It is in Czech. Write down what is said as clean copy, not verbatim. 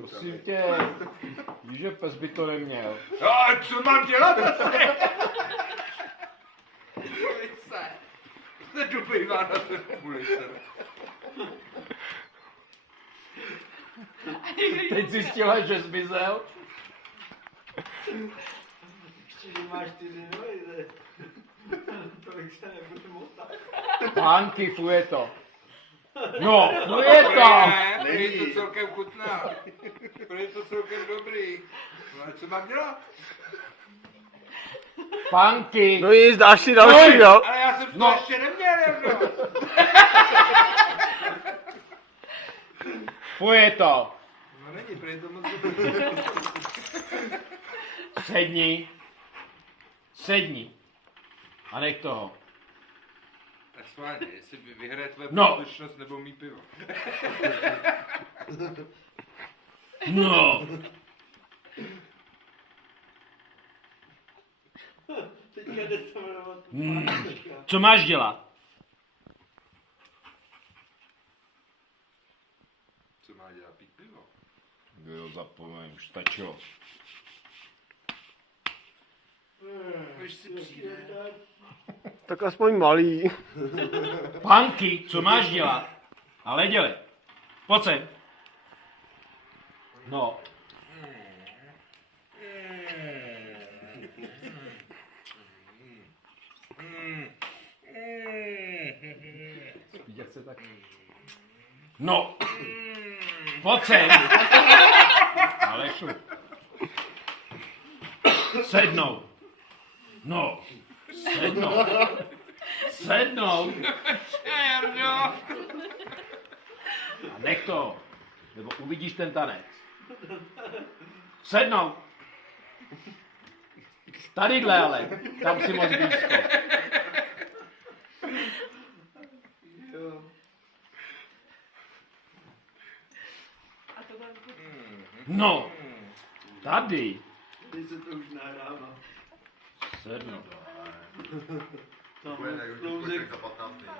Prosím tě, víš, že pes by to neměl. A co mám dělat asi? Nedobývá na ten ulice. Teď zjistila, že zmizel. Ještě, že máš 4 nohy, tolik se nebude motat. Pánky, fuje to. No, fuje to. Ne, je to celkem chutná. Je to celkem dobrý. No a co mám dělat? Pánky. No jíst, dáš si další, jo? Ale já jsem to No. ještě neměl, jo. Fuje to. No není, prý to moc dobrý. Sedni. Sedni. A nech toho. Tak schválně, jestli vyhraje tvoje No. poslušnost nebo mý pivo. No. Teďka jde se jmenovat Co máš dělat? Co má dělat, pít pivo? Jo, zapomeň, už stačilo. Už si přijde. Tak aspoň malý. Pánky, co máš dělat? Ale dělej. Pojď sem. No. Spíďat se tak. No. Pojď sem. Alešu. Sednou. No. Sednou. Sednou. A nech to. Nebo uvidíš ten tanec. Sednou. Tadyhle ale. Tam si moc blízko. No. Tady. Teď se to už nahrává. Sednou. Tam Bude na YouTube klouzek za 15 minut.